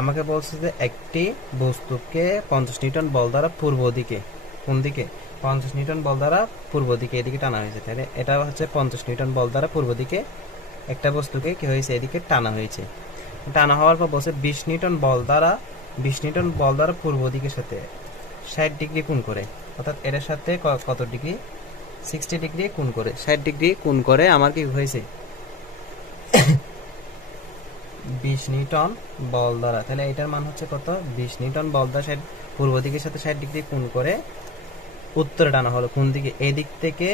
আমাকে বলছে যে একটি বস্তুকে 50 নিউটন বল দ্বারা পূর্ব দিকে, কোন দিকে, 50 নিউটন বল দ্বারা পূর্ব দিকে এদিকে টানা হয়েছে। তাহলে এটা হচ্ছে 50 নিউটন বল দ্বারা পূর্ব দিকে একটা বস্তুকে কি হয়েছে, এদিকে টানা হয়েছে। টানা হওয়ার পর বলছে 20 নিউটন বল দ্বারা, 20 নিউটন বল দ্বারা পূর্ব দিকের সাথে 60 ডিগ্রি কোণ করে, অর্থাৎ এর সাথে কত ডিগ্রি, 60 ডিগ্রি কোণ করে, 60 ডিগ্রি কোণ করে আমার কি হয়েছে 20 নিউটন বল দ্বারা। তাহলে এটার মান হচ্ছে কত, 20 নিউটন বল দ্বারা পূর্ব দিকের সাথে 60 ডিগ্রি কোণ করে উত্তরে টানা হলো। কোন দিকে, এই দিক থেকে,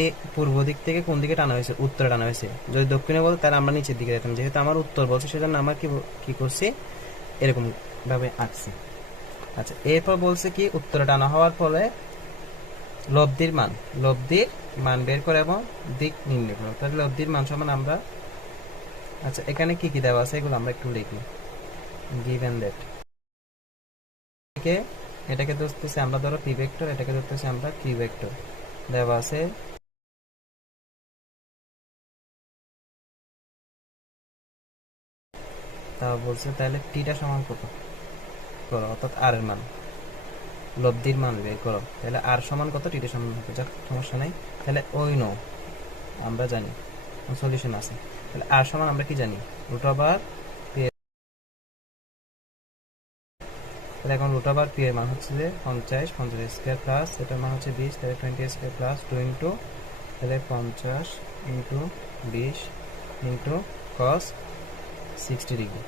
এই পূর্ব দিক থেকে কোন দিকে টানা হয়েছে, উত্তরে টানা হয়েছে। যদি দক্ষিণে বলতো তাহলে আমরা নিচের দিকে যেতাম, যেহেতু আমার উত্তর বলছে সেজন্য আমার কি করছি, এরকম ভাবে আঁকছি। আচ্ছা, এরপর বলছে কি উত্তরে টানা হওয়ার ফলে লব্ধির মান বের করে এবং দিক নির্ণয় করো। তাহলে লব্ধির মান সমান আমরা, আচ্ছা এখানে কি কি দেওয়া আছে এগুলো আমরা একটু লিখি। গিভেন দ্যাট, এটাকে ধরতেছি আমরা ধরো পি ভেক্টর, এটাকে ধরতেছি আমরা কিউ ভেক্টর, দেওয়া আছে তা বলছে। তাহলে টিটা সমান কত করো, অর্থাৎ আর এর মান, লব্ধির মান বের করো। তাহলে আর সমান কত, টিটা সমান হবে, যাক সমস্যা নেই। তাহলে ওই নো আমরা জানি, সলিউশন আছে। তাহলে আর সমান আমরা কি জানি, রুট ওভার পি। তাহলে এখন রুট ওভার পি এর মান হচ্ছে যে 50, 50 স্কোয়ার প্লাস এটার মান হচ্ছে 20, তাহলে 20 স্কোয়ার প্লাস 2 ইন্টু, তাহলে 50 ইন্টু 20 ইন্টু কস 60 ডিগ্রি,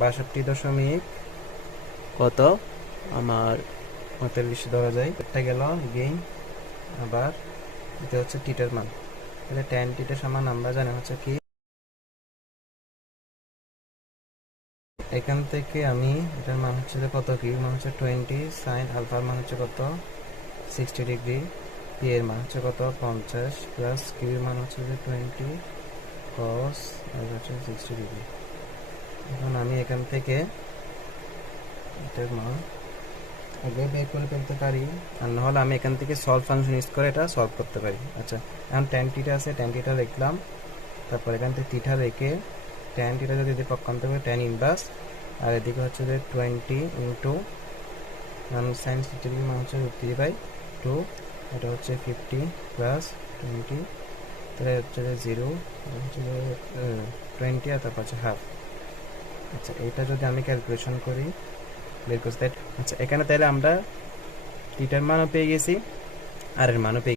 62 দশমিক কত আমার 45 ধরা যায়। একটা গেল গেইন, আবার এটা হচ্ছে টিটার মান। তাহলে ট্যান টিটা সমান আমরা জানি হচ্ছে কি, এখান থেকে আমি এটার মান হচ্ছে যে কত, কি মান হচ্ছে 20 সাইন আলফার মান হচ্ছে কত 60 ডিগ্রি, পি এর মান হচ্ছে কত 50 প্লাস কিউ এর মান হচ্ছে যে 20 কস হচ্ছে 60 ডিগ্রি। এখন আমি এখান থেকে এটার মান আগে বের করে ফেলতে পারি, আর নাহলে আমি এখান থেকে সলভ ফাংশন ইউজ করে এটা সলভ করতে পারি। আচ্ছা, এখন ট্যান টিটা আছে, ট্যান টিটা লিখলাম, তারপর এখান থেকে টিটা রেখে ট্যান টিটা যদি পক্ষান্তর করে ট্যান ইনভার্স, আর এদিকে হচ্ছে যে 20 ইন্টু সাইন 60 ডিগ্রি মান হচ্ছে √3/2, এটা হচ্ছে 50 প্লাস 20, তাহলে হচ্ছে যে 0, হচ্ছে যে 20 আর তারপর হচ্ছে হাফ। আচ্ছা, এটা যদি আমি ক্যালকুলেশন করি বের করতে, আচ্ছা এখানে তাহলে আমরা টিটার মানও পেয়ে গেছি আর এর মানও পেয়ে